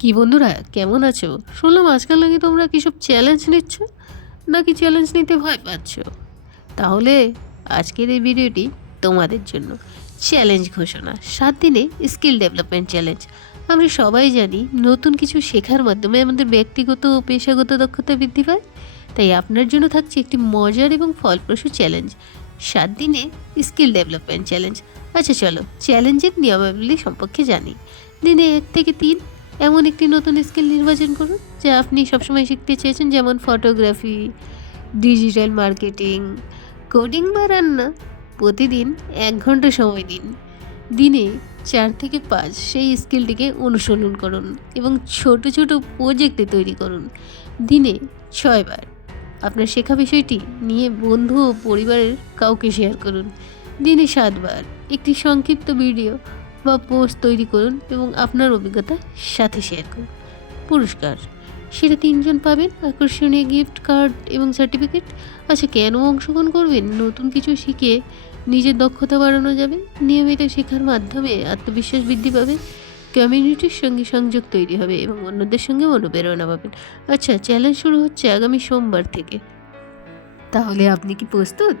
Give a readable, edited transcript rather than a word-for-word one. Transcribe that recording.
কি বন্ধুরা, কেমন আছো? শুনলাম আজকাল নাকি তোমরা কিসব চ্যালেঞ্জ নিচ্ছ, নাকি চ্যালেঞ্জ নিতে ভয় পাচ্ছ? তাহলে আজকের এই ভিডিওটি তোমাদের জন্য। চ্যালেঞ্জ ঘোষণা: 7 দিনে স্কিল ডেভেলপমেন্ট চ্যালেঞ্জ। আমরা সবাই জানি নতুন কিছু শেখার মাধ্যমে আমাদের ব্যক্তিগত ও পেশাগত দক্ষতা বৃদ্ধি পায়। তাই আপনার জন্য থাকছে একটি মজার এবং ফলপ্রসূ চ্যালেঞ্জ, 7 দিনে স্কিল ডেভেলপমেন্ট চ্যালেঞ্জ। আচ্ছা চলো চ্যালেঞ্জের নিয়মাবলী সম্পর্কে জানি। দিনে 1 থেকে 3 এমন একটি নতুন স্কিল নির্বাচন করুন যা আপনি সবসময় শিখতে চেয়েছেন, যেমন ফটোগ্রাফি, ডিজিটাল মার্কেটিং, কোডিং বা রান্না। প্রতিদিন 1 ঘন্টা সময় দিন। দিনে 4 থেকে 5 সেই স্কিলটিকে অনুসরণ করুন এবং ছোট ছোট প্রজেক্টে তৈরি করুন। দিনে 6 বার আপনার শেখা বিষয়টি নিয়ে বন্ধু ও পরিবারের কাউকে শেয়ার করুন। দিনে 7 বার একটি সংক্ষিপ্ত ভিডিও বা পোস্ট তৈরি করুন এবং আপনার অভিজ্ঞতা সাথে শেয়ার করুন। পুরস্কার: সেটা 3 জন পাবেন আকর্ষণীয় গিফট কার্ড এবং সার্টিফিকেট। আচ্ছা, কেন অংশগ্রহণ করবেন? নতুন কিছু শিখে নিজের দক্ষতা বাড়ানো যাবে। নিয়মিত শেখার মাধ্যমে আত্মবিশ্বাস বৃদ্ধি পাবে, কমিউনিটির সঙ্গে সংযোগ তৈরি হবে এবং অন্যদের সঙ্গে অনুপ্রেরণা পাবেন। আচ্ছা, চ্যালেঞ্জ শুরু হচ্ছে আগামী সোমবার থেকে। তাহলে আপনি কি প্রস্তুত?